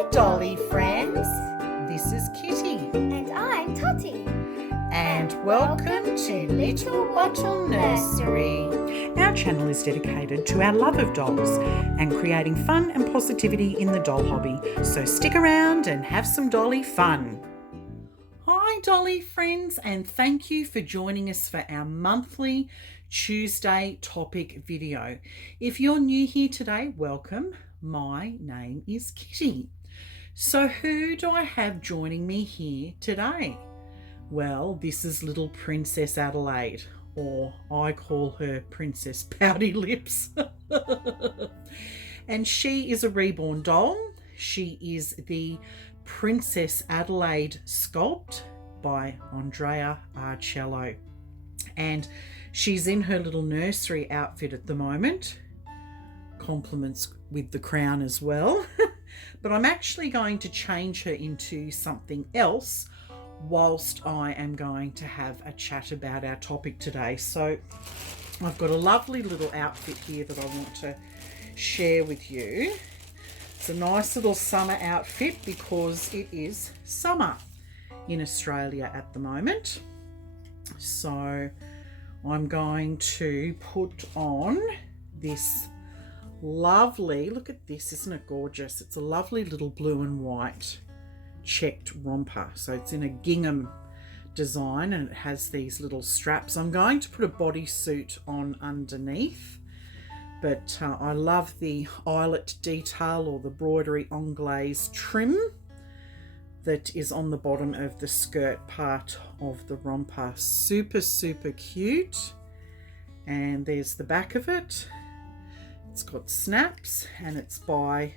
Hi, Dolly Friends. This is Kitty. And I'm Totty. And welcome to Little Bottle Nursery. Our channel is dedicated to our love of dolls and creating fun and positivity in the doll hobby. So stick around and have some dolly fun. Hi, Dolly Friends, and thank you for joining us for our monthly Tuesday topic video. If you're new here today, welcome. My name is Kitty. So who do I have joining me here today? Well, this is little Princess Adelaide, or I call her Princess Pouty Lips. And she is a reborn doll. She is the Princess Adelaide sculpt by Andrea Arcello. And she's in her little nursery outfit at the moment. Compliments with the crown as well. But I'm actually going to change her into something else whilst I am going to have a chat about our topic today. So I've got a lovely little outfit here that I want to share with you. It's a nice little summer outfit because it is summer in Australia at the moment. So I'm going to put on this lovely, look at this, isn't it gorgeous? It's a lovely little blue and white checked romper. So it's in a gingham design and it has these little straps. I'm going to put a bodysuit on underneath, but I love the eyelet detail or the broderie anglaise trim that is on the bottom of the skirt part of the romper. Super, super cute. And there's the back of it. It's got snaps and it's by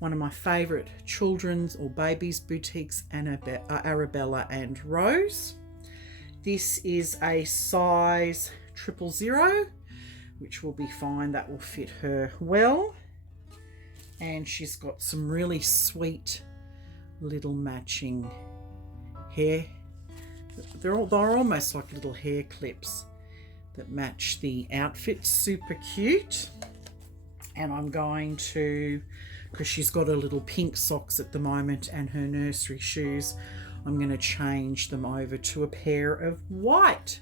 one of my favourite children's or babies boutiques, Arabella and Rose. This is a size 000, which will be fine. That will fit her well. And she's got some really sweet little matching hair. They're almost like little hair clips that match the outfit. Super cute. And I'm going to, because she's got her little pink socks at the moment and her nursery shoes, I'm going to change them over to a pair of white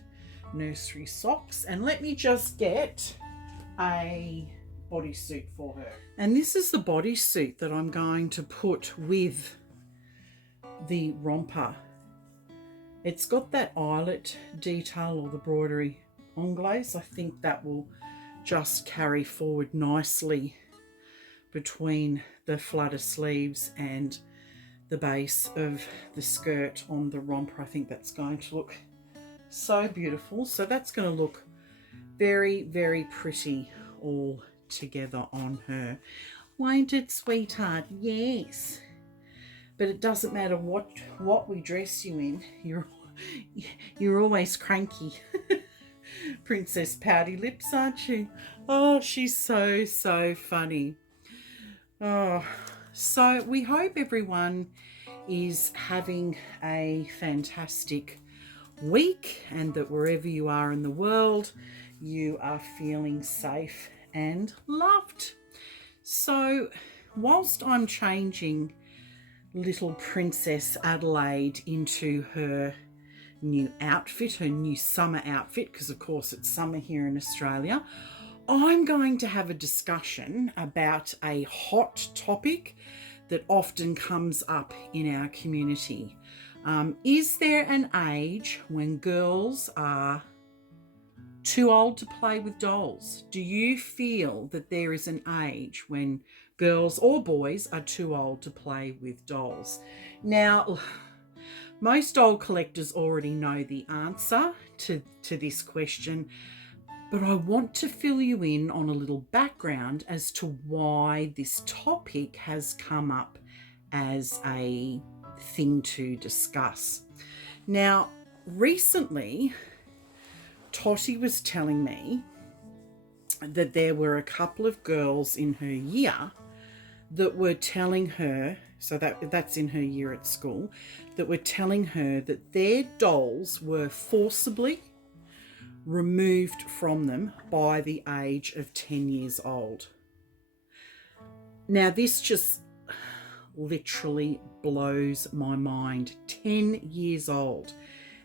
nursery socks. And let me just get a bodysuit for her. And this is the bodysuit that I'm going to put with the romper. It's got that eyelet detail or the broderie anglaise. I think that will just carry forward nicely between the flutter sleeves and the base of the skirt on the romper. I think that's going to look so beautiful. So that's going to look very, very pretty all together on her. Won't it, sweetheart? Yes. But it doesn't matter what we dress you in. You're always cranky. Princess Pouty Lips, aren't you? Oh, she's so, so funny. Oh, so we hope everyone is having a fantastic week and that wherever you are in the world, you are feeling safe and loved. So whilst I'm changing little Princess Adelaide into her new outfit, her new summer outfit, because of course it's summer here in Australia, I'm going to have a discussion about a hot topic that often comes up in our community. Is there an age when girls are too old to play with dolls? Do you feel that there is an age when girls or boys are too old to play with dolls? Now, most doll collectors already know the answer to this question, but I want to fill you in on a little background as to why this topic has come up as a thing to discuss. Now, recently, Totty was telling me that there were a couple of girls in her year that were telling her, so that's in her year at school, that were telling her that their dolls were forcibly removed from them by the age of 10 years old. Now, this just literally blows my mind. 10 years old.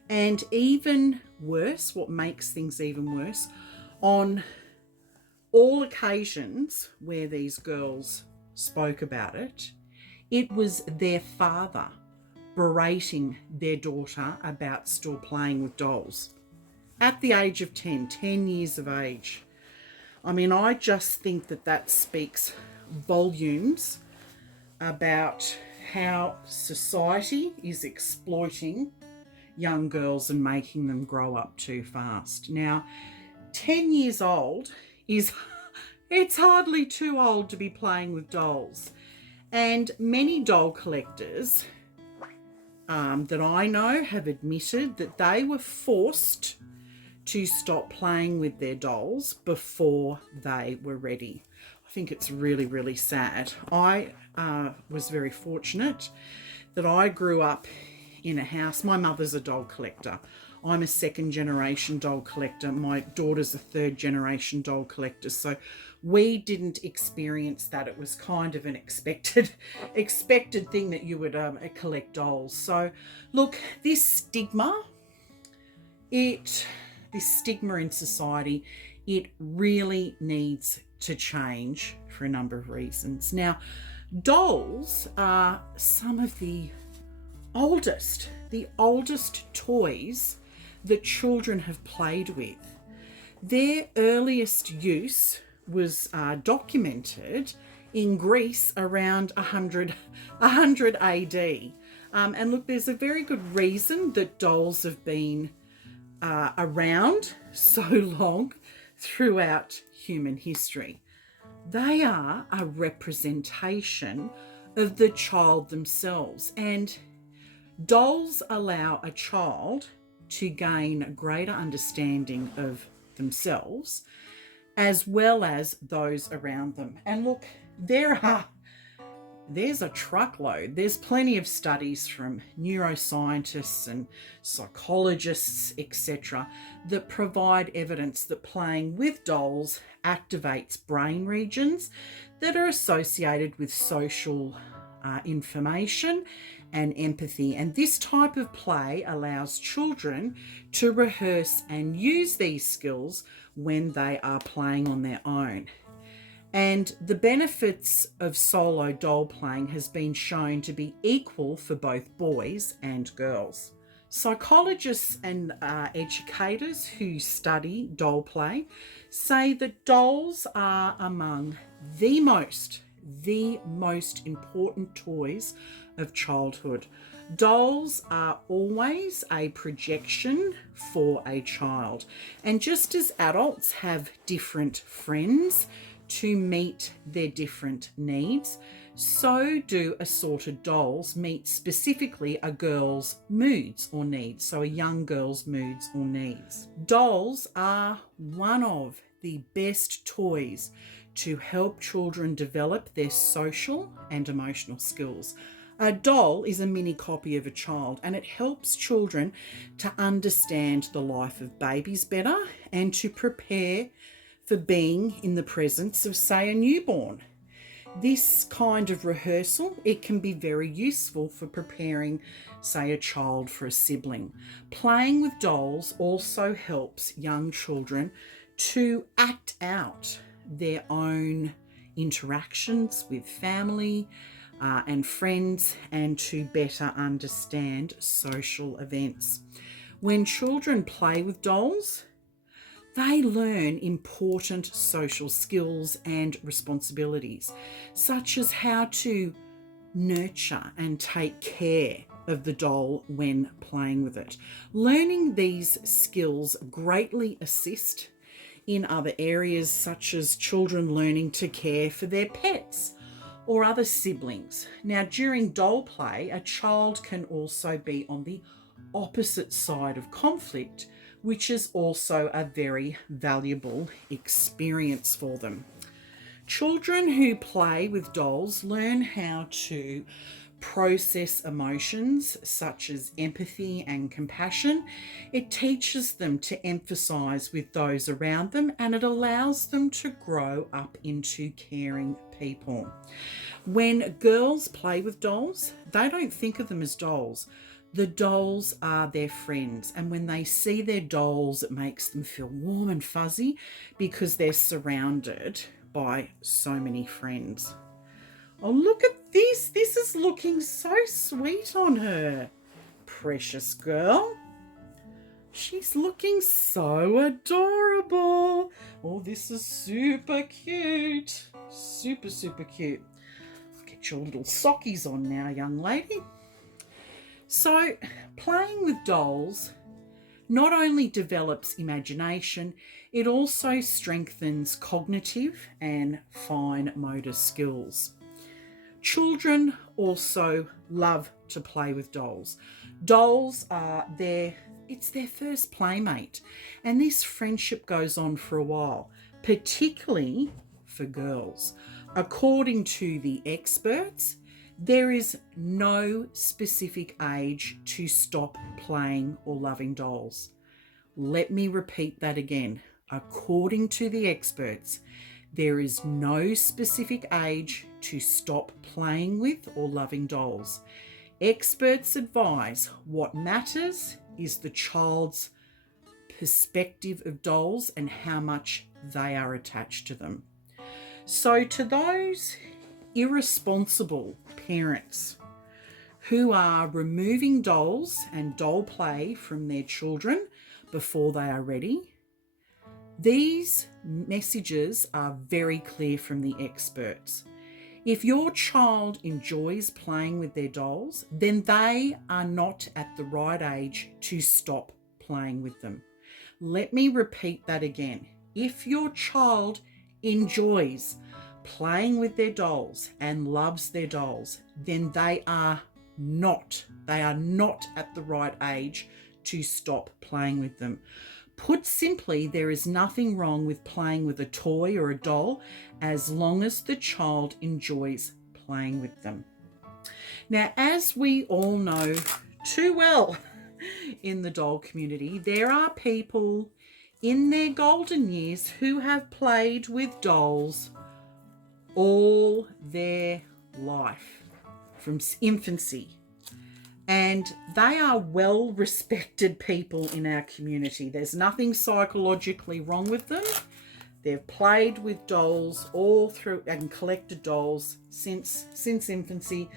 And even worse, what makes things even worse, on all occasions where these girls spoke about it, it was their father berating their daughter about still playing with dolls at the age of 10 years of age. I mean, I just think that speaks volumes about how society is exploiting young girls and making them grow up too fast. Now, 10 years old it's hardly too old to be playing with dolls. And many doll collectors that I know have admitted that they were forced to stop playing with their dolls before they were ready. I think it's really, really sad. I was very fortunate that I grew up in a house. My mother's a doll collector. I'm a second generation doll collector. My daughter's a third generation doll collector. So we didn't experience that. It was kind of an expected thing that you would collect dolls. So look, this stigma in society, it really needs to change for a number of reasons. Now, dolls are some of the oldest toys that children have played with. Their earliest use was documented in Greece around 100 AD. And look, there's a very good reason that dolls have been around so long throughout human history. They are a representation of the child themselves, and dolls allow a child to gain a greater understanding of themselves as well as those around them. And look, there's a truckload. There's plenty of studies from neuroscientists and psychologists, etc., that provide evidence that playing with dolls activates brain regions that are associated with social information and empathy. And this type of play allows children to rehearse and use these skills when they are playing on their own. And the benefits of solo doll playing has been shown to be equal for both boys and girls. Psychologists and educators who study doll play say that dolls are among the most important toys of childhood. Dolls are always a projection for a child. And just as adults have different friends to meet their different needs, so do assorted dolls meet specifically a girl's moods or needs, so a young girl's moods or needs. Dolls are one of the best toys to help children develop their social and emotional skills. A doll is a mini copy of a child, and it helps children to understand the life of babies better and to prepare for being in the presence of, say, a newborn. This kind of rehearsal, it can be very useful for preparing, say, a child for a sibling. Playing with dolls also helps young children to act out their own interactions with family and friends, and to better understand social events. When children play with dolls, they learn important social skills and responsibilities, such as how to nurture and take care of the doll when playing with it. Learning these skills greatly assist in other areas, such as children learning to care for their pets or other siblings. Now, during doll play, a child can also be on the opposite side of conflict, which is also a very valuable experience for them. Children who play with dolls learn how to process emotions such as empathy and compassion. It teaches them to emphasize with those around them, and it allows them to grow up into caring people. When girls play with dolls, they don't think of them as dolls. The dolls are their friends, and when they see their dolls, it makes them feel warm and fuzzy because they're surrounded by so many friends. Oh, look at this. This is looking so sweet on her. Precious girl. She's looking so adorable. Oh, this is super cute. Super, super cute. Get your little sockies on now, young lady. So, playing with dolls not only develops imagination, it also strengthens cognitive and fine motor skills. Children also love to play with dolls. Dolls are it's their first playmate, and this friendship goes on for a while, particularly for girls. According to the experts, there is no specific age to stop playing or loving dolls. Let me repeat that again. According to the experts, there is no specific age to stop playing with or loving dolls. Experts advise what matters is the child's perspective of dolls and how much they are attached to them. So to those irresponsible parents who are removing dolls and doll play from their children before they are ready, these messages are very clear from the experts. If your child enjoys playing with their dolls, then they are not at the right age to stop playing with them. Let me repeat that again. If your child enjoys playing with their dolls and loves their dolls, then they are not at the right age to stop playing with them. Put simply, there is nothing wrong with playing with a toy or a doll as long as the child enjoys playing with them. Now, as we all know too well in the doll community, there are people in their golden years who have played with dolls all their life, from infancy. And they are well-respected people in our community. There's nothing psychologically wrong with them. They've played with dolls all through and collected dolls since infancy.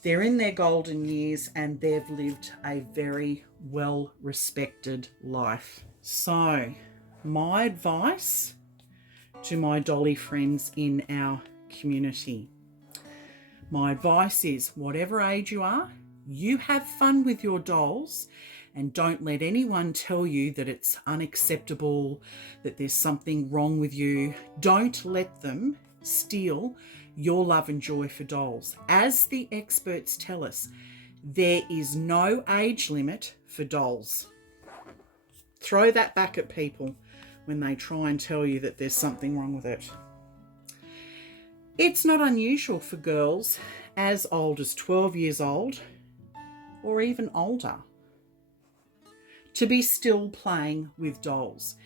They're in their golden years and they've lived a very well-respected life. So, my advice to my dolly friends in our community. My advice is, whatever age you are, you have fun with your dolls and don't let anyone tell you that it's unacceptable, that there's something wrong with you. Don't let them steal your love and joy for dolls. As the experts tell us, there is no age limit for dolls. Throw that back at people when they try and tell you that there's something wrong with it. It's not unusual for girls as old as 12 years old or even older to be still playing with dolls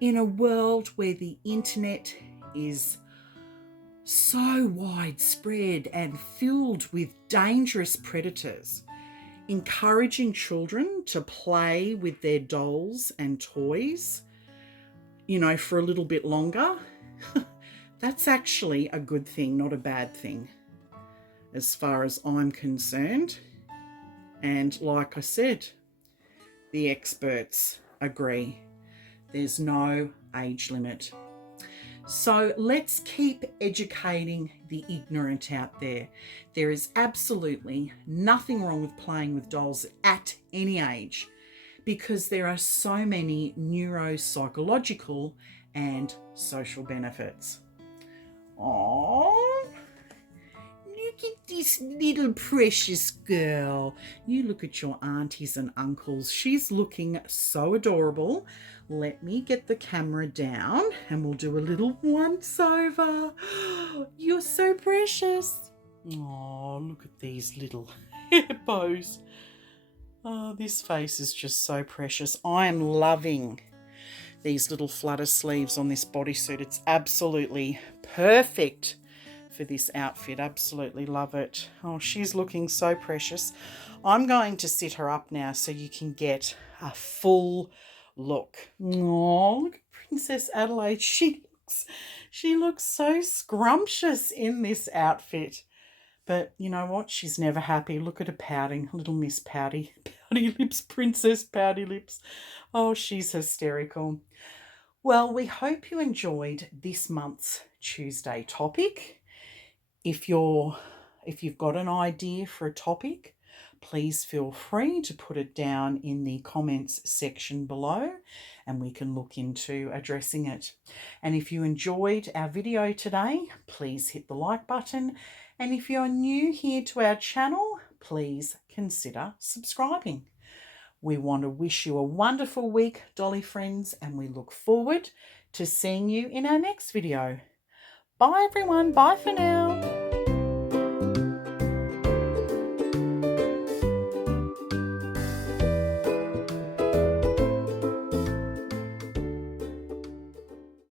in a world where the internet is so widespread and filled with dangerous predators. Encouraging children to play with their dolls and toys, for a little bit longer, that's actually a good thing, not a bad thing, as far as I'm concerned. And like I said, the experts agree. There's no age limit. So let's keep educating the ignorant out there. There is absolutely nothing wrong with playing with dolls at any age because there are so many neuropsychological and social benefits. Aww. Look at this little precious girl. You look at your aunties and uncles. She's looking so adorable. Let me get the camera down and we'll do a little once over. You're so precious. Oh, look at these little hippos. Oh, this face is just so precious. I am loving these little flutter sleeves on this bodysuit. It's absolutely perfect for this outfit. Absolutely love it. Oh, she's looking so precious. I'm going to sit her up now so you can get a full look. Oh, look at Princess Adelaide. She looks so scrumptious in this outfit. But you know what? She's never happy. Look at her pouting. Little Miss Pouty. Pouty lips, Princess Pouty lips. Oh, she's hysterical. Well, we hope you enjoyed this month's Tuesday topic. If you've got an idea for a topic, please feel free to put it down in the comments section below and we can look into addressing it. And if you enjoyed our video today, please hit the like button. And if you're new here to our channel, please consider subscribing. We want to wish you a wonderful week, Dolly Friends, and we look forward to seeing you in our next video. Bye everyone, bye for now.